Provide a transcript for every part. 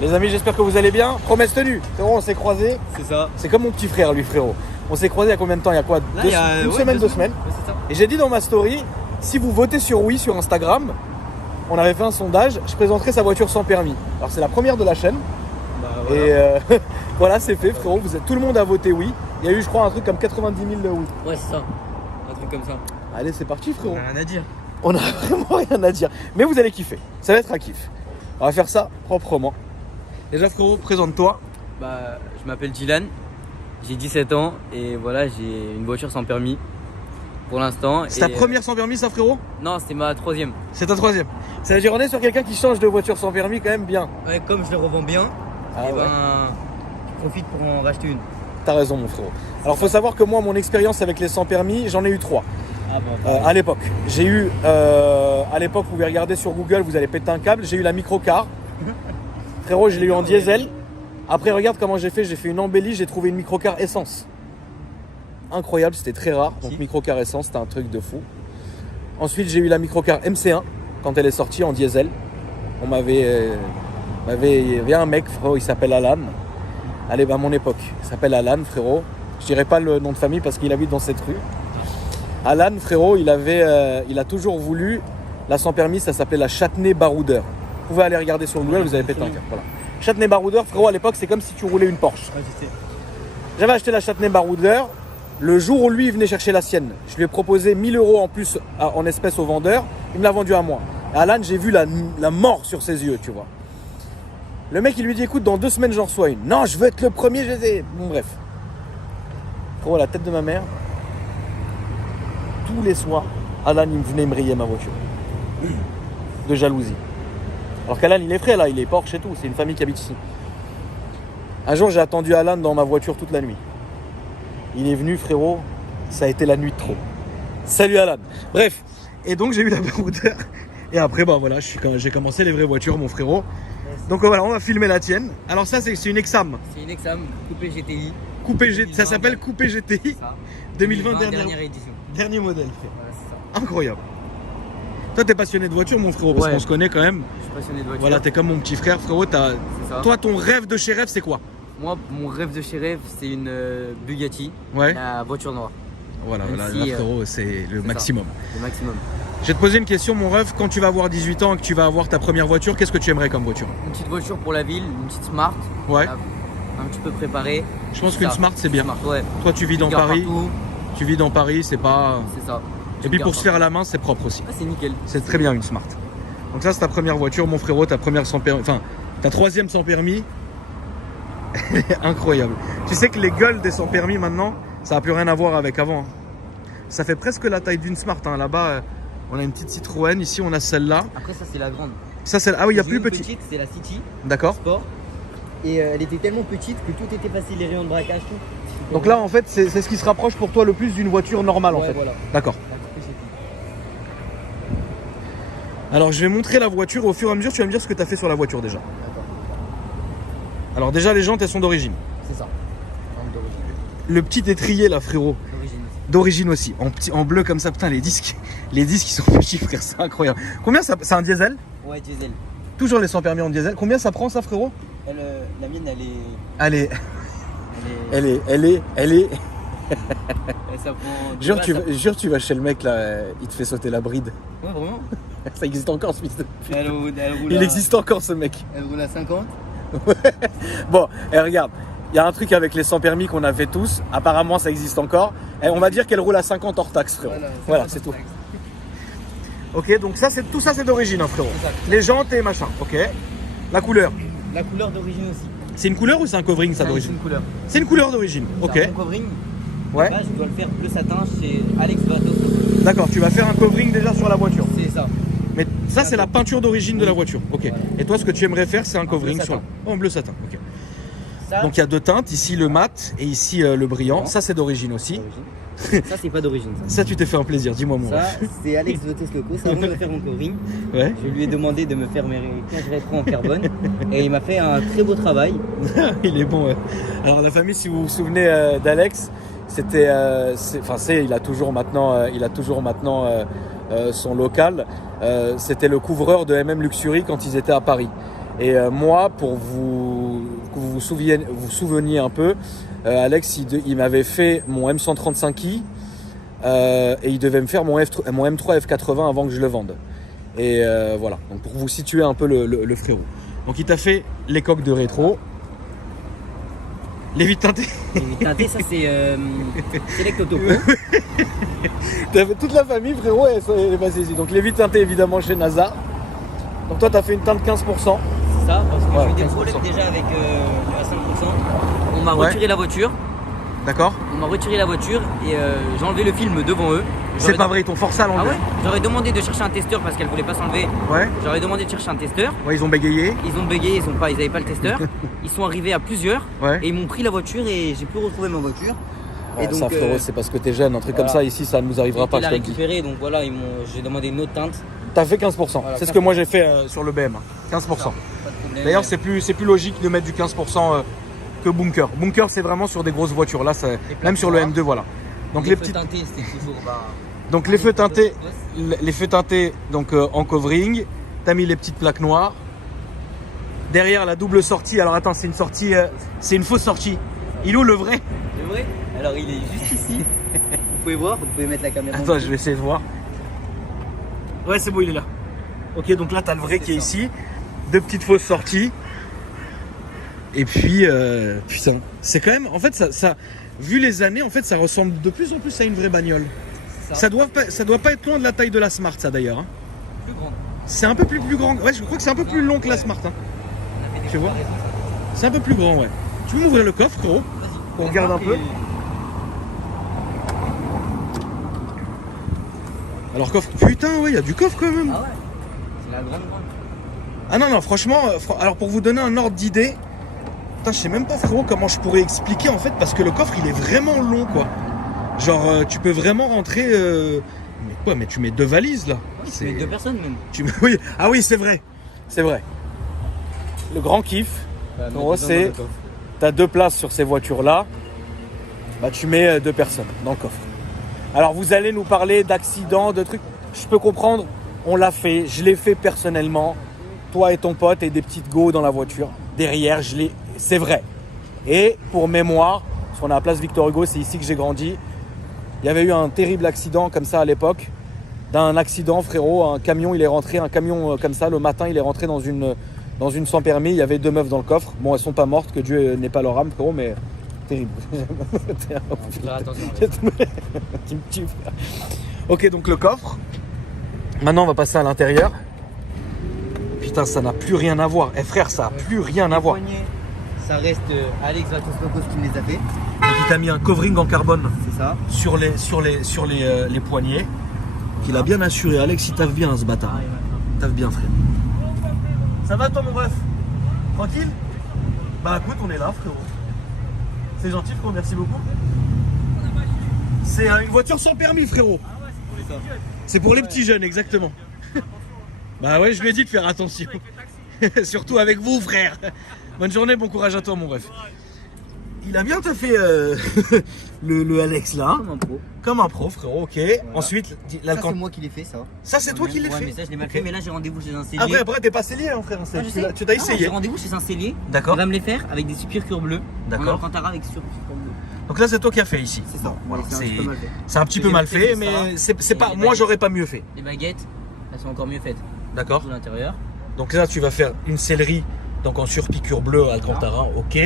Les amis, j'espère que vous allez bien. Promesse tenue. Frérot, on s'est croisés. C'est ça. C'est comme mon petit frère, lui, frérot. On s'est croisés il y a combien de temps? Il y a quoi? Une semaine, 2 semaines. Ouais, c'est ça. Et j'ai dit dans ma story, si vous votez sur oui sur Instagram, on avait fait un sondage, je présenterai sa voiture sans permis. Alors c'est la première de la chaîne. Bah, voilà. Et voilà, c'est fait, frérot. Tout le monde a voté oui. Il y a eu, je crois, un truc comme 90 000 de oui. Ouais, c'est ça. Un truc comme ça. Allez, c'est parti, frérot. On a rien à dire. On a vraiment rien à dire. Mais vous allez kiffer. Ça va être un kiff. On va faire ça proprement. Déjà, frérot, présente-toi. Bah, je m'appelle Dylan. J'ai 17 ans et voilà, j'ai une voiture sans permis pour l'instant. C'est ta première sans permis, ça, frérot? Non, c'était ma 3e. C'est ta 3e. Ça veut dire on est sur quelqu'un qui change de voiture sans permis quand même bien. Ouais, comme je les revends bien, Ah et ouais. je profite pour en racheter une. T'as raison, mon frérot. Alors, faut savoir que moi, mon expérience avec les sans permis, j'en ai eu 3. Ah bon. À l'époque. J'ai eu, à l'époque, vous pouvez regarder sur Google, vous allez péter un câble. J'ai eu la microcar. Frérot, je l'ai eu en diesel. Après, regarde comment j'ai fait. J'ai fait une embellie, j'ai trouvé une microcar essence. Incroyable, c'était très rare. Donc, microcar essence, c'était un truc de fou. Ensuite, j'ai eu la microcar MC1 quand elle est sortie en diesel. Il y avait un mec, frérot, il s'appelle Alan. Allez, à mon époque, il s'appelle Alan, frérot. Je dirais pas le nom de famille parce qu'il habite dans cette rue. Alan, frérot, il a toujours voulu la sans permis, ça s'appelait la Châtenay Baroudeur. Vous pouvez aller regarder sur Google, vous allez péter un câble. Voilà. Châtenay Baroudeur, frérot, à l'époque, c'est comme si tu roulais une Porsche. Ouais, je sais. J'avais acheté la Châtenay Baroudeur. Le jour où lui, il venait chercher la sienne, je lui ai proposé 1 000 € en plus en espèces au vendeur. Il me l'a vendu à moi. Et Alan, j'ai vu la mort sur ses yeux, tu vois. Le mec, il lui dit, écoute, dans 2 semaines, j'en reçois une. Non, je veux être le premier, je les ai. Bon, bref. Frérot, la tête de ma mère. Tous les soirs, Alan, il venait me rayer ma voiture. De jalousie. Alors qu'Alan, il est frais, là, il est Porsche et tout. C'est une famille qui habite ici. Un jour, j'ai attendu Alan dans ma voiture toute la nuit. Il est venu, frérot. Ça a été la nuit de trop. Salut Alan. Bref. Et donc, j'ai eu la baroudeur. Et après, bah voilà, j'ai commencé les vraies voitures, mon frérot. Donc voilà, on va filmer la tienne. Alors ça, c'est une Exam. C'est une Exam coupé GTI. Coupé GTI. Ça s'appelle Coupé GTI. Ça. 2020, dernière édition. dernier modèle. Voilà, c'est ça. Incroyable. Toi, t'es passionné de voiture, mon frérot, parce Ouais. qu'on se connaît quand même. Je suis passionné de voiture. Voilà, t'es comme mon petit frère, frérot. C'est ça. Toi, ton rêve de chez rêve, c'est quoi? Moi, mon rêve de chez rêve, c'est une Bugatti. Ouais. La voiture noire. Voilà, Même là, si, frérot, c'est le c'est maximum. Le maximum. Je vais te poser une question, mon rêve. Quand tu vas avoir 18 ans et que tu vas avoir ta première voiture, qu'est-ce que tu aimerais comme voiture? Une petite voiture pour la ville, une petite Smart. Ouais. Un petit peu préparée. Je pense C'est qu'une ça. Smart, c'est bien. Smart, ouais. Toi, tu vis dans Gare Paris. partout, Tu vis dans Paris, c'est pas. c'est ça. Et puis pour se faire à la main, c'est propre aussi. Ah, c'est nickel. C'est très bien une Smart. Donc ça, c'est ta première voiture, mon frérot, ta première sans permis. Enfin, ta 3e sans permis. Elle est incroyable. Tu sais que les gueules des sans permis maintenant, ça n'a plus rien à voir avec avant. Hein. Ça fait presque la taille d'une Smart. Hein. Là-bas, on a une petite Citroën. Ici, on a celle-là. Après, ça, c'est la grande. Ça, c'est. Ah oui, il y a J'ai plus une petit. petite, c'est la City D'accord. Sport. Et elle était tellement petite que tout était facile, les rayons de braquage, tout. Donc là, en fait, c'est ce qui se rapproche pour toi le plus d'une voiture normale, en Ouais, fait. voilà. D'accord. La petite City. Alors, je vais montrer la voiture. Au fur et à mesure, tu vas me dire ce que tu as fait sur la voiture déjà. D'accord. Alors déjà, les jantes, elles sont d'origine. C'est ça. Vente d'origine. Le petit étrier, là, frérot. D'origine aussi. D'origine aussi. En bleu comme ça, putain, les disques. Les disques, ils sont petits, frère. C'est incroyable. Combien ça... C'est un diesel? Ouais, diesel. Toujours les sans permis en diesel. Combien ça prend, ça, frérot? La mienne, elle est. Allez, Elle est. elle est. Et ça prend. Jure, tu vas chez le mec, là, il te fait sauter la bride. Ouais, vraiment. Ça existe encore, ce fils de... Elle roule Il existe encore, ce mec. Elle roule à 50. Bon, et regarde, il y a un truc avec les sans permis qu'on a fait tous. Apparemment, ça existe encore. Et on va dire qu'elle roule à 50 hors taxe, frérot. Voilà, c'est tout. Ok, donc ça, tout ça, c'est d'origine, hein, frérot. C'est ça. Les jantes et machin, ok. La couleur. La couleur d'origine aussi. C'est une couleur ou c'est un covering, ça, C'est d'origine? une couleur. C'est une couleur d'origine, C'est ok. un bon covering. Ouais. Là, je dois le faire bleu satin chez Alex Vatos. D'accord, tu vas faire un covering déjà sur la voiture. C'est ça. Mais ça, c'est la peinture d'origine de la voiture, ok. Voilà. Et toi, ce que tu aimerais faire, c'est un covering bleu sur satin. la... Oh, en bleu satin, ok. Ça, Donc il y a 2 teintes, ici le mat et ici le brillant. Ça, c'est d'origine aussi. ça, c'est pas d'origine. Ça, tu t'es fait un plaisir, dis-moi mon Ça, ref. c'est Alex Vatos Loco. C'est avant de me faire mon covering. Ouais. Je lui ai demandé de me faire mes éclairages rétro en carbone. Et il m'a fait un très beau travail. Il est bon, ouais. Alors la famille, si vous vous souvenez d'Alex, c'était, il a toujours maintenant, son local. C'était le couvreur de MM Luxury quand ils étaient à Paris. Et moi, pour que vous souveniez un peu, Alex, il m'avait fait mon M135i et il devait me faire mon M3 F80 avant que je le vende. Et voilà, donc pour vous situer un peu le frérot. Donc il t'a fait les coques de rétro, les vitres teintées. Les vitres teintées, ça c'est Select Auto. T'as fait toute la famille, frérot, et bah, c'est-y. Donc les vitres teintées évidemment chez NASA. Donc toi t'as fait une teinte 15%. C'est ça, parce que Ouais, j'ai eu des 15%. problèmes déjà avec le A5%. On m'a retiré la voiture. D'accord. On m'a retiré la voiture et j'ai enlevé le film devant eux. C'est pas vrai, ils t'ont forcé à Ah l'enlever. ouais. J'aurais demandé de chercher un testeur parce qu'elle voulait pas s'enlever. Ouais. J'aurais demandé de chercher un testeur. Ouais, ils ont bégayé. Ils ont bégayé, ils avaient pas le testeur. Ils sont arrivés à plusieurs Ouais. et ils m'ont pris la voiture et j'ai pu retrouver ma voiture. Ouais, ça frérot, c'est parce que t'es jeune, un truc voilà. comme ça ici, ça ne nous arrivera pas. Il Je a te le dis. récupéré, donc voilà, j'ai demandé une autre teinte. T'as fait 15%. Voilà, C'est ce que moi j'ai fait sur le BM. 15%. Pas de problème. D'ailleurs, c'est plus logique de mettre du 15% que bunker. Bunker, c'est vraiment sur des grosses voitures. Là, même sur le M2, voilà. Donc les les feux petites. teintés, c'était toujours. Donc les feux teintés, donc en covering. T'as mis les petites plaques noires. Derrière la double sortie. Alors attends, c'est une sortie, c'est une fausse sortie. Il est où le vrai? C'est vrai? Alors il est juste ici. Vous pouvez voir, vous pouvez mettre la caméra. Attends, je vais essayer de voir. Ouais, c'est bon, il est là. Ok, donc là, t'as le vrai qui est ici. Deux petites fausses sorties. Et puis, putain, c'est quand même, en fait, ça, vu les années, en fait, ça ressemble de plus en plus à une vraie bagnole. Ça doit pas être loin de la taille de la Smart, ça d'ailleurs. Hein. Plus grande. C'est un peu plus grand. Ouais, je crois que c'est un peu plus long que la Smart. Hein. On a fait des Tu vois? comparaisons. C'est un peu plus grand, ouais. Tu peux m'ouvrir le coffre, frérot? Vas-y. On regarde un peu. Alors, coffre, putain, ouais, il y a du coffre quand même. Ah ouais. C'est la grande. Ah non, non, franchement, alors pour vous donner un ordre d'idée, putain, je sais même pas, frérot, comment je pourrais expliquer en fait, parce que le coffre il est vraiment long, quoi. Genre, tu peux vraiment rentrer. Mais quoi, mais tu mets deux valises là. Oui, c'est deux personnes même. Oui, ah oui, c'est vrai. C'est vrai. Le grand kiff, c'est. T'as deux places sur ces voitures là. Bah, tu mets deux personnes dans le coffre. Alors, vous allez nous parler d'accidents, de trucs. Je peux comprendre, on l'a fait, je l'ai fait personnellement. Toi et ton pote et des petites go dans la voiture. Derrière, c'est vrai. Et pour mémoire, parce qu'on est à la place Victor Hugo, c'est ici que j'ai grandi. Il y avait eu un terrible accident comme ça à l'époque. D'un accident, frérot, un camion comme ça, le matin, il est rentré dans une sans permis. Il y avait deux meufs dans le coffre. Bon, elles sont pas mortes, que Dieu n'ait pas leur âme, frérot, mais terrible. Attention. Tu me tues, frère. Ok, donc le coffre. Maintenant, on va passer à l'intérieur. Putain, ça n'a plus rien à voir. Eh frère, ça n'a plus rien à voir. Ça reste Alex Vatosmokos qui me les a fait. Donc, il t'a mis un covering en carbone C'est ça. sur les poignets. Qu'il a bien assuré. Alex, il taffe bien, ce bâtard. Il taffe bien, frère. Ça va, toi, mon bref? Tranquille? Bah, écoute, on est là, frérot. C'est gentil, frérot, merci beaucoup. C'est une voiture sans permis, frérot. C'est pour les petits jeunes, exactement. Bah ouais, je lui ai dit de faire attention. Surtout avec vous, frère. Bonne journée, bon courage à toi, mon bref. Il a bien taffé le Alex là. Comme un pro. Comme un pro, frérot, ok. Voilà. Ensuite, Ça, c'est moi qui l'ai fait, ça. Ça, c'est toi qui l'as Ouais, fait. mais ça, je l'ai mal Ok. fait. Mais là, j'ai rendez-vous chez un cellier. Après, t'es pas scellé, hein, frère. Ah, je sais. Tu t'as Non, essayé. j'ai rendez-vous chez un cellier. D'accord. Il va me les faire avec des supercures bleues. D'accord. En Alcantara avec supercures bleues. Donc là, c'est toi qui as fait ici. C'est ça. Voilà, Mais c'est un petit peu mal fait. c'est un petit peu J'ai mal fait fait, ça. mais c'est Et pas. les Moi, baguettes. j'aurais pas mieux fait. Les baguettes, elles sont encore mieux faites. D'accord. Tout l'intérieur. Donc là, tu vas faire une sellerie donc en surpiqûre bleue Alcantara, ok.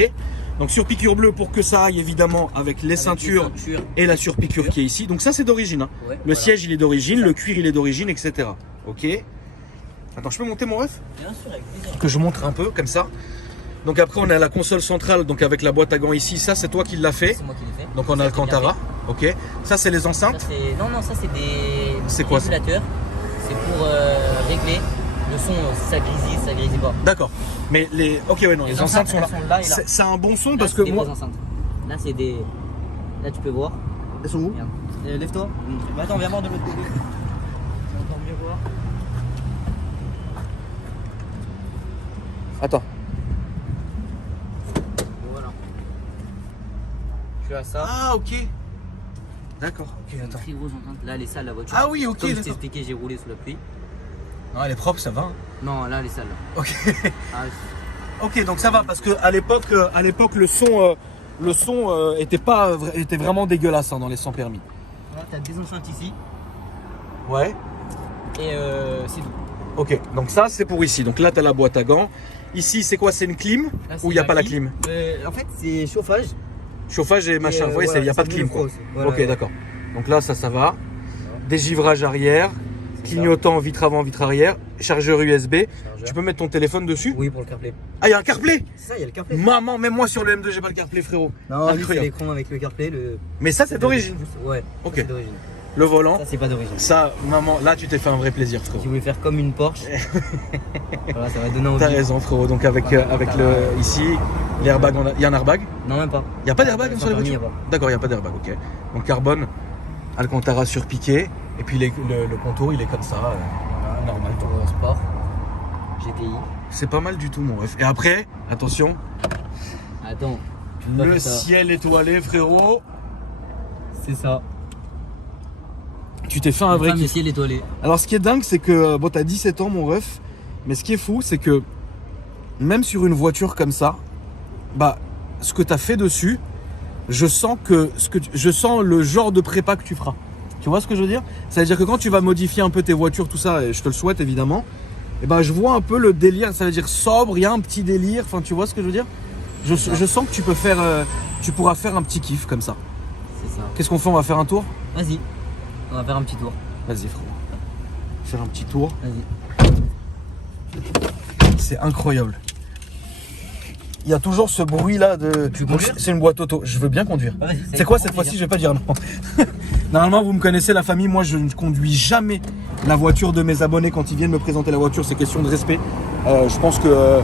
Donc surpiqûre bleue pour que ça aille évidemment avec les ceintures et la surpiqûre qui est ici. Donc ça, c'est d'origine. Hein. Ouais, Le voilà. siège, il est d'origine, le cuir, il est d'origine, etc. Ok. Attends, je peux monter mon ref? Bien sûr, avec plaisir. Que je montre un peu comme ça. Donc après, on a la console centrale, donc avec la boîte à gants ici. Ça, c'est toi qui l'as fait. C'est moi qui l'ai fait. Donc en Ça, Alcantara, ok. Ça, c'est les Ça, enceintes. non, ça c'est des C'est quoi, ça? régulateurs. C'est pour régler le son, si ça grésille pas. D'accord. Mais les, ok, ouais, non, les enceintes sont là. elles sont là et là. C'est un bon son Là, parce c'est que des moi. vraies enceintes. Là c'est des. Là tu peux voir. Elles sont où? Regarde. Lève-toi. Bah, attends, viens voir de l'autre côté. Tu vas encore mieux voir. Attends. Voilà. Tu as ça. Ah, ok. D'accord. Ok, Une attends. très grosse enceinte. Là elle est sale la voiture. Ah oui, ok. Comme je t'ai D'accord. expliqué, j'ai roulé sous la pluie. Non, elle est propre, ça va. Hein. Non, là, elle est sale. Ok. Ah, Ok, donc ça va parce que à l'époque, le son était vraiment dégueulasse hein, dans les sans permis. là, t'as des enceintes ici. Ouais. Et c'est tout. Ok, donc ça c'est pour ici. Donc là, tu as la boîte à gants. Ici, c'est quoi? C'est une clim Là, c'est ou il n'y a pas la clim? En fait, c'est chauffage. Chauffage et machin. Et, Oui, il voilà, n'y a pas de c'est clim. Velcro Quoi. aussi. Voilà, ok, ouais. d'accord. Donc là, ça va. Dégivrage arrière, clignotant vitre avant, vitre arrière, chargeur USB. Chargeur. Tu peux mettre ton téléphone dessus? Oui, pour le CarPlay. Ah, il y a un CarPlay? C'est ça, il y a le CarPlay. Maman, même moi sur le M2, j'ai pas le CarPlay, frérot. Non, lui, c'est Incroyable. l'écran avec le CarPlay. Mais ça, c'est d'origine. Ouais, Ok. c'est d'origine. Le volant. Ça, c'est pas d'origine. Ça, maman, là, tu t'es fait un vrai plaisir, frérot. Si vous voulez faire comme une Porsche, voilà, ça va donner envie. T'as raison, frérot. Donc avec ici, l'airbag, il y a un airbag. Non, même pas. Il n'y a pas d'airbag sur les permis, voitures? y a pas. D'accord, il n'y a pas d'airbag, ok. Donc carbone, Alcantara surpiqué, et puis le contour il est comme ça, normal. Tour sport, GTI. C'est pas mal du tout mon ref. Et après, attention, Attends, tu peux pas le faire ça. ciel étoilé frérot. C'est ça. Tu t'es fait un vrai Le kiff. ciel étoilé. Alors ce qui est dingue c'est que, bon t'as 17 ans mon ref, mais ce qui est fou c'est que même sur une voiture comme ça, bah ce que t'as fait dessus, je sens le genre de prépa que tu feras. Tu vois ce que je veux dire? C'est-à-dire que quand tu vas modifier un peu tes voitures, tout ça, et je te le souhaite évidemment, et ben je vois un peu le délire, ça veut dire sobre, il y a un petit délire, enfin tu vois ce que je veux dire? Je sens que tu peux faire, tu pourras faire un petit kiff comme ça. C'est ça. Qu'est-ce qu'on fait? On va faire un tour? Vas-y, on va faire un petit tour. Vas-y frérot. Faire un petit tour. Vas-y. C'est incroyable. Il y a toujours ce bruit là de. Tu veux conduire? C'est une boîte auto. Je veux bien conduire. Ah, vas-y, ça y C'est est, quoi prends cette fois-ci? plaisir. Je vais pas dire non. Normalement, vous me connaissez la famille. Moi, je ne conduis jamais la voiture de mes abonnés quand ils viennent me présenter la voiture. C'est question de respect. Je pense que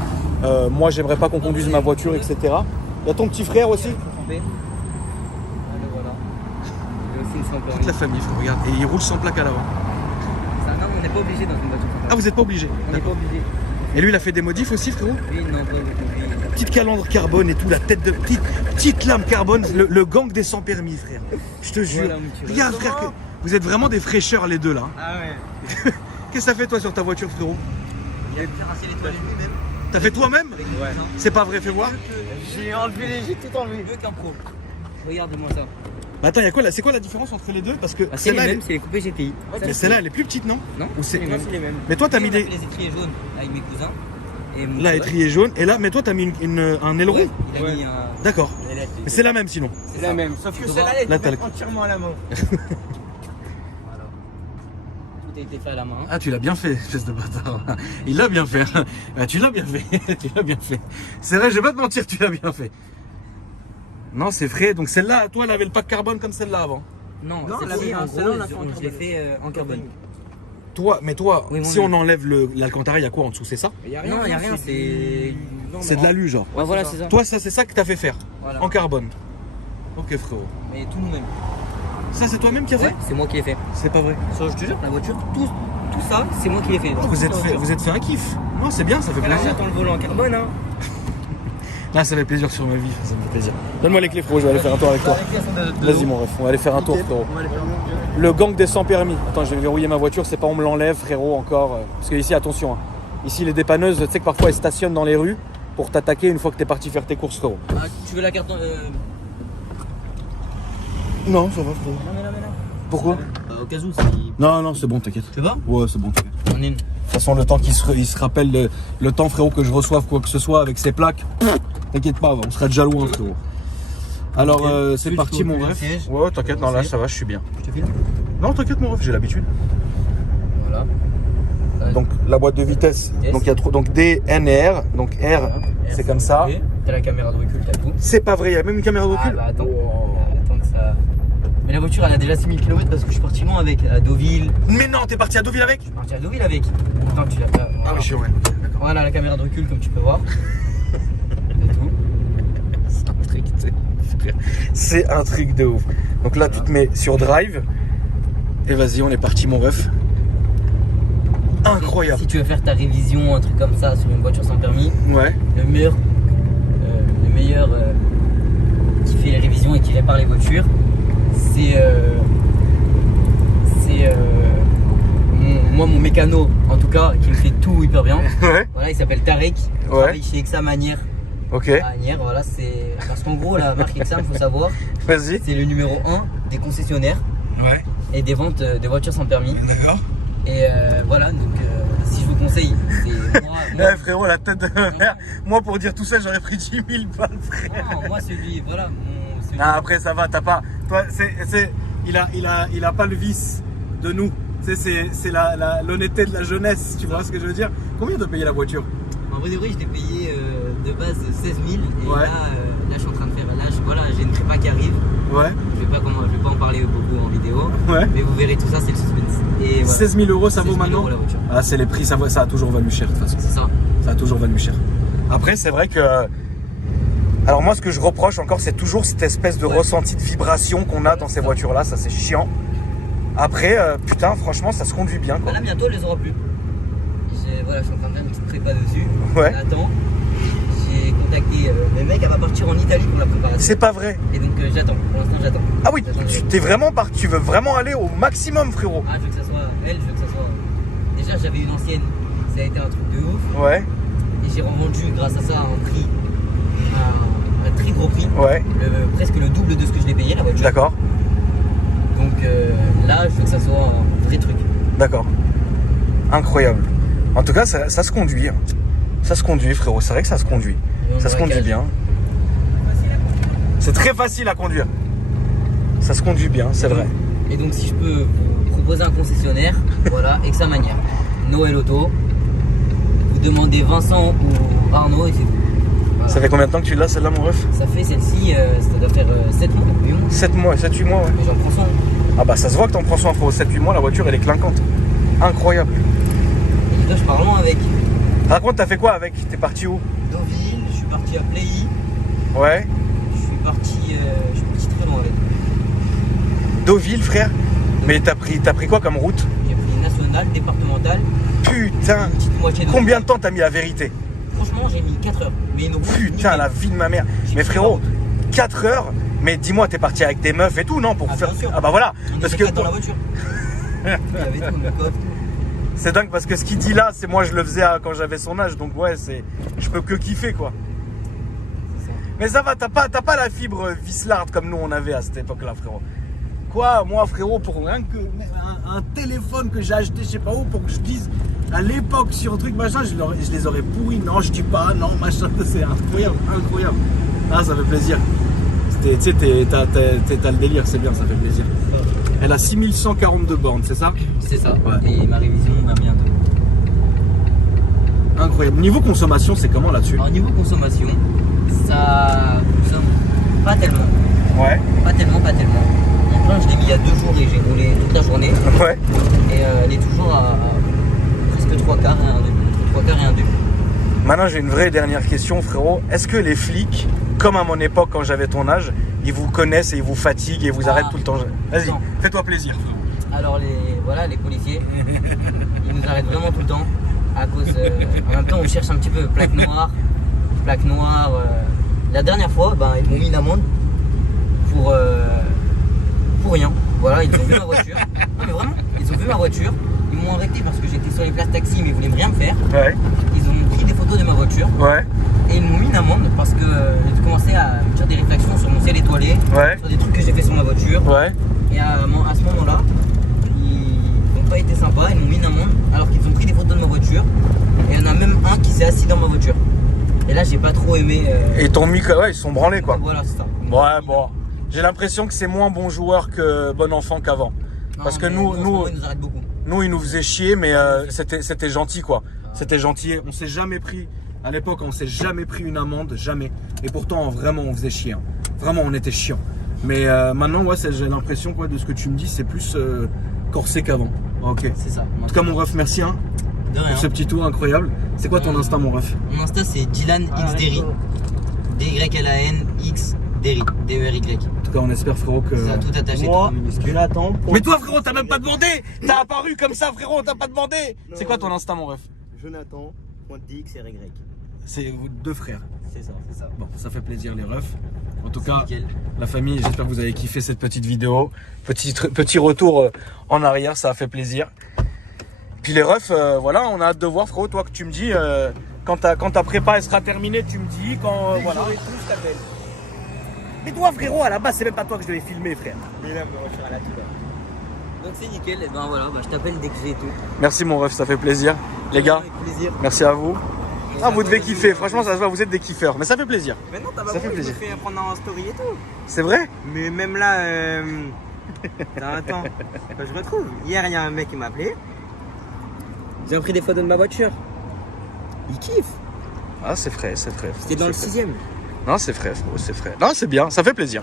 moi, j'aimerais pas qu'on conduise ma voiture, etc. Il y a ton petit frère aussi. Allez, voilà. Il y a aussi une sans permis. Toute la famille, frère, regarde. Et il roule sans plaque à l'avant. Ça, non, on n'est pas obligé dans une voiture sans permis. Ah, vous n'êtes pas obligé. On n'est pas obligé. Et lui, il a fait des modifs aussi, frérot. Oui, non, pas obligé. Petite calandre carbone et tout, la tête de petite lame carbone, le gang des sans permis, frère. Je te jure. Voilà, mon petit Regarde, restaurant. frère, vous êtes vraiment des fraîcheurs les deux là. Ah ouais. Qu'est-ce que ça fait toi sur ta voiture, frérot? Il a faire un ciel étoilé lui-même. T'as fait toi-même? Ouais. C'est pas vrai, fais voir. J'ai enlevé les, j'ai tout enlevé. Mieux qu'un pro. Regarde-moi ça. Bah attends, y a quoi là? C'est quoi la différence entre les deux? Parce que C'est les celle-là, mêmes, c'est les coupés GTI. mais celle-là, elle est plus petite, non? Non, Ou c'est- c'est les mêmes. C'est les mêmes. Mais toi, t'as mis On a des. fait les étriers jaunes avec mes cousins. Et mon Là, cousin. étrier jaune. Et là, mais toi, t'as mis un aileron? Ouais, il a mis un. D'accord. Mais c'est la même sinon. C'est la même, sauf que celle-là, elle Là, est t'as le- entièrement à la main. Voilà. Tout a été fait à la main. Ah, tu l'as bien fait, espèce de bâtard. Il l'a bien fait. Ah, tu l'as bien fait. Tu l'as bien fait. C'est vrai, je vais pas te mentir, tu l'as bien fait. Non, c'est vrai. Donc celle-là, toi, elle avait le pack carbone comme celle-là avant. Non, Non, celle-ci, celle-là, en celle-là, on l'a gros, fait en je l'ai carbone. fait en carbone. Toi, mais toi, Oui, si moi, on enlève l'Alcantara, il y a quoi en dessous? C'est ça? Il y a Non, il n'y a rien, c'est. C'est de l'alu, genre. Ouais, voilà, c'est ça. Toi, ça, c'est ça que t'as fait faire Voilà. en carbone. Ok, frérot. Mais tout nous-mêmes. Ça, c'est toi-même qui as fait? Ouais, c'est moi qui l'ai fait. C'est pas vrai. Ça, je te jure, la voiture, tout ça, c'est moi qui l'ai fait. Oh, vous êtes fait un kiff. Non, c'est bien, ça fait Là, plaisir. j'attends le volant en carbone, hein. Là, ça fait plaisir sur ma vie. Ça me fait plaisir. Donne-moi les clés, frérot. Je vais aller faire un tour avec toi. Vas-y, mon ref. On va aller faire un tour, frérot. On va aller faire un Le gang des sans permis. Attends, je vais verrouiller ma voiture. C'est pas on me l'enlève, frérot, encore. Parce que ici, attention. Hein. Ici, les dépanneuses, tu sais que parfois elles stationnent dans les rues pour t'attaquer une fois que t'es parti faire tes courses, frérot. Ah, tu veux la carte Non, ça va, frérot. Non, mais là. Pourquoi? Au cas où, si. Non, non, c'est bon, t'inquiète. Tu vois? Ouais, c'est bon, t'inquiète. On est une. De toute façon, le temps qu'il se rappelle le temps, frérot, que je reçoive quoi que ce soit avec ses plaques, t'inquiète pas, on sera déjà loin, frérot. Alors, Ok. c'est Plus parti, tout, mon plus le ref. siège. Ouais, t'inquiète, non, là, Siège. ça va, je suis bien. Je te filme? Non, t'inquiète, mon ref, j'ai l'habitude. Voilà. Donc, la boîte de vitesse, donc il y a trop, donc D, N et R. Donc, R, Voilà. c'est comme ça. Ok. T'as la caméra de recul, t'as tout. C'est pas vrai, il y a même une caméra de Ah, recul. bah attends. Attends que ça. Mais la voiture, elle a déjà 6000 km parce que je suis parti loin avec à Deauville. Mais non, t'es parti à Deauville avec? Je suis parti à Deauville avec. Attends, tu l'as pas. Ah, Voilà. oui, je suis ouais, ok, d'accord. Voilà la caméra de recul, comme tu peux voir. C'est tout. C'est un truc, tu sais, frère. C'est un truc de ouf. Donc là, tu te mets sur drive. Et vas-y, on est parti, mon ref. Incroyable. Si tu veux faire ta révision, un truc comme ça sur une voiture sans permis, Ouais. le meilleur qui fait les révisions et qui répare les voitures, c'est moi, mon mécano, en tout cas, qui me fait tout hyper bien. Ouais. Voilà, il s'appelle Tarek. Il travaille chez Exa Manière. Ok. Manière, voilà, c'est. Parce qu'en gros, la marque Exa, il faut savoir, Vas-y. c'est le numéro 1 des concessionnaires Ouais. et des ventes de voitures sans permis. D'accord. Et voilà, donc si je vous conseille, c'est moi. Ouais, frérot, la tête de merde. Moi, pour dire tout ça, j'aurais pris 10 000 balles, frère. Non, moi, celui, voilà. Celui... Non, après, ça va, t'as pas. Toi, il a pas le vice de nous. C'est l'honnêteté de la jeunesse, tu vois ce que je veux dire? Combien t'as payé la voiture? En vrai de vrai, je l'ai payé de base 16 000. Et Ouais. là, je suis en train de faire. Là, voilà, j'ai une prépa qui arrive. Ouais. Je vais pas en parler beaucoup en vidéo. Ouais. Mais vous verrez tout ça, c'est le suspense. Et voilà. 16 000 euros, ça 16 vaut 000 maintenant? euros la voiture. Ah, c'est les prix, ça a toujours valu cher de toute façon. C'est ça. Ça a toujours valu cher. Après, c'est vrai que. Alors, moi, ce que je reproche encore, c'est toujours cette espèce de ressenti de vibration qu'on a dans ces voitures-là. Ça, c'est chiant. Après, putain, franchement, ça se conduit bien, quoi. Là, bientôt, elle les aura plus. Voilà, je suis en train de faire une petite prépa dessus. Ouais. J'attends. J'ai contacté le mec, elle va partir en Italie pour la préparation. C'est pas vrai. Et donc, j'attends. Pour l'instant, j'attends. Ah oui, tu veux vraiment aller au maximum, frérot. Ah, je veux que ça soit elle, je veux que ça soit. Déjà, j'avais une ancienne, ça a été un truc de ouf. Ouais, Et j'ai revendu grâce à ça un prix, un très gros prix. ouais, Presque le double de ce que je l'ai payé la voiture. d'accord, Donc là, je veux que ça soit un vrai truc. d'accord. Incroyable. En tout cas, ça se conduit. Hein. Ça se conduit, frérot. C'est vrai que ça se conduit. Ça se conduit bien. C'est très facile à conduire. Ça se conduit bien, c'est vrai. Et donc, si je peux vous proposer un concessionnaire, voilà, Exa Manière, Noël Auto, vous demandez Vincent ou Arnaud et c'est tout. Voilà. Ça fait combien de temps que tu l'as, celle-là, mon ref? Ça fait celle-ci, ça doit faire 7 mois. 8 mois. 7 mois, 7-8 mois, ouais. Mais j'en prends soin. Ah bah, ça se voit que t'en prends soin, frérot. 7-8 mois, la voiture, elle est clinquante. Incroyable. Et dis-toi, je pars loin avec. Raconte, t'as fait quoi avec? T'es parti où? Deauville, je suis parti à Plailly, Ouais. je suis parti très loin avec. Deauville, frère. Mais t'as pris quoi comme route? J'ai pris nationale, départementale, Putain. une petite moitié de. Combien de temps t'as mis la vérité? Franchement, j'ai mis 4 heures. Mais une route Putain, nickel. la vie de ma mère. J'ai Mais pris frérot, la route. 4 heures. Mais dis-moi, t'es parti avec des meufs et tout, non? Pour Ah, faire. bien sûr. Ah bah voilà. On Parce était que 4 dans la voiture. Il y avait tout, le coffre, tout. c'est dingue parce que ce qu'il dit là, c'est moi je le faisais quand j'avais son âge. Donc ouais, je peux que kiffer quoi. C'est ça. Mais ça va, t'as pas la fibre vislarde comme nous on avait à cette époque-là, frérot. Quoi, moi frérot, pour rien que un téléphone que j'ai acheté, je sais pas où, pour que je dise à l'époque sur un truc machin, je les aurais pourris. Non, je dis pas, non, machin, c'est incroyable, incroyable. Ah, ça fait plaisir. Tu sais, t'as le délire, c'est bien, ça fait plaisir. Elle a 6142 bornes, c'est ça? C'est ça. Ouais. Et ma révision va bientôt. Incroyable. Niveau consommation, c'est comment là-dessus? Alors, niveau consommation, ça consomme pas tellement. Ouais. Pas tellement. Mon plein, je l'ai mis il y a 2 jours et j'ai roulé toute la journée. Ouais. Et elle est toujours à presque 3 quarts et un demi. Entre 3 quarts et un demi. Maintenant, j'ai une vraie dernière question, frérot. Est-ce que les flics, comme à mon époque quand j'avais ton âge, ils vous connaissent et ils vous fatiguent et vous arrêtent tout le temps? Vas-y, Non. fais-toi plaisir. Alors les policiers, ils nous arrêtent vraiment tout le temps. À cause, en même temps, on cherche un petit peu plaque noire. La dernière fois, ils m'ont mis une amende pour rien. Voilà, ils ont vu ma voiture. Non mais vraiment, ils ont vu ma voiture. Ils m'ont arrêté parce que j'étais sur les places taxi, mais ils voulaient rien me faire. Ouais. Ils ont pris des photos de ma voiture Ouais. et ils m'ont mis une amende parce que j'ai commencé à me faire des réflexions sur mon ciel étoilé, Ouais. sur des trucs que j'ai fait sur ma voiture. Ouais. Et à ce moment-là, ils n'ont pas été sympas, ils m'ont mis une amende alors qu'ils ont pris des photos de ma voiture. Et il y en a même un qui s'est assis dans ma voiture. Et là, j'ai pas trop aimé. Et ton mic, ouais, ils se sont branlés quoi. Voilà, c'est ça. Ouais, bon. J'ai l'impression que c'est moins bon joueur que bon enfant qu'avant. Non, Parce que mais nous, en ce moment, ils nous arrêtent beaucoup. nous, ils nous faisaient chier, mais c'était gentil quoi. C'était gentil. On s'est jamais pris, à l'époque, on s'est jamais pris une amende, jamais. Et pourtant, vraiment, on faisait chier. Hein. Vraiment, on était chiant. Mais maintenant, ouais, j'ai l'impression quoi, de ce que tu me dis, c'est plus corsé qu'avant. Ok. C'est ça. En tout cas, mon ref, merci hein, De rien. pour ce petit tour incroyable. C'est quoi ton Insta, mon ref? Mon Insta, c'est Dylan X Derry. D-Y-L-A-N X Derry. D-E-R-Y. En tout cas, on espère, frérot, que. Ça a tout attaché. Moi, tout minuscule. je l'attends. Mais toi, frérot, t'as même pas demandé! T'as apparu comme ça, frérot, t'as pas demandé! Non. C'est quoi ton Insta, mon ref? Jonathan, .dxry. C'est vous deux frères. C'est ça, c'est ça. Bon, ça fait plaisir, les refs. En tout C'est cas, nickel. la famille, j'espère que vous avez kiffé cette petite vidéo. Petit retour en arrière, ça a fait plaisir. puis les refs, voilà, on a hâte de voir, frérot, toi que tu me dis, quand ta prépa elle sera terminée, tu me dis, quand voilà. je t'appelle. Mais toi, frérot, à la base, c'est même pas toi que je devais filmer, frère. Mais là, ma voiture à la tout. Donc c'est nickel, et ben voilà, je t'appelle dès que j'ai tout. Merci, mon ref, ça fait plaisir. Les gars, Avec plaisir. merci à vous. Ah, vous devez kiffer, franchement, ça se voit, vous êtes des kiffeurs, mais ça fait plaisir. Mais non, t'as Ça pas fait vu, je me plaisir. fais prendre en story et tout. C'est vrai? Mais même là, attends, je retrouve. Hier, il y a un mec qui m'a appelé. J'ai pris des photos de ma voiture. Il kiffe. Ah, c'est frais, c'est frais. C'était dans le 6ème. Non, c'est frais, frérot, c'est frais. Non, c'est bien, ça fait plaisir.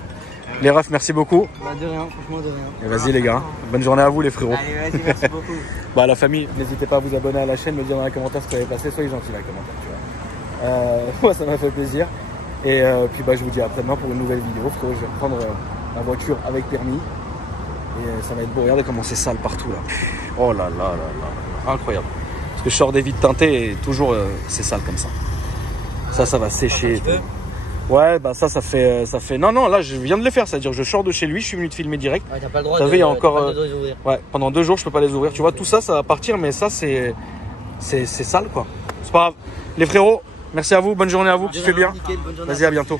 Les refs, merci beaucoup. Bah, de rien, franchement, de rien. Et vas-y, les gars, bonne journée à vous, les frérots. Allez, vas-y, merci beaucoup. Bah, la famille, n'hésitez pas à vous abonner à la chaîne, me dire dans les commentaires ce que vous avez passé, soyez gentils dans les commentaires, tu vois. Moi, ça m'a fait plaisir. Et puis, bah, je vous dis à après-demain pour une nouvelle vidéo. Frérot, je vais reprendre ma voiture avec permis. Et ça va être beau. Regardez comment c'est sale partout, là. Oh là là là là. Incroyable. Parce que je sors des vitres teintées et toujours, c'est sale comme ça. Ça va sécher. et tout. Ouais, bah ça fait. Non, là, je viens de les faire. C'est-à-dire que je sors de chez lui, je suis venu te filmer direct. Ouais, t'as pas le droit T'as de, vu, il y a encore, t'as pas le droit de les ouvrir. Ouais, pendant 2 jours, je peux pas les ouvrir. Tu vois, tout ça, ça va partir, mais ça, c'est sale, quoi. C'est pas grave. Les frérots, merci à vous, bonne journée à vous, kiffez bien. Nickel, bonne journée. Vas-y, à bientôt.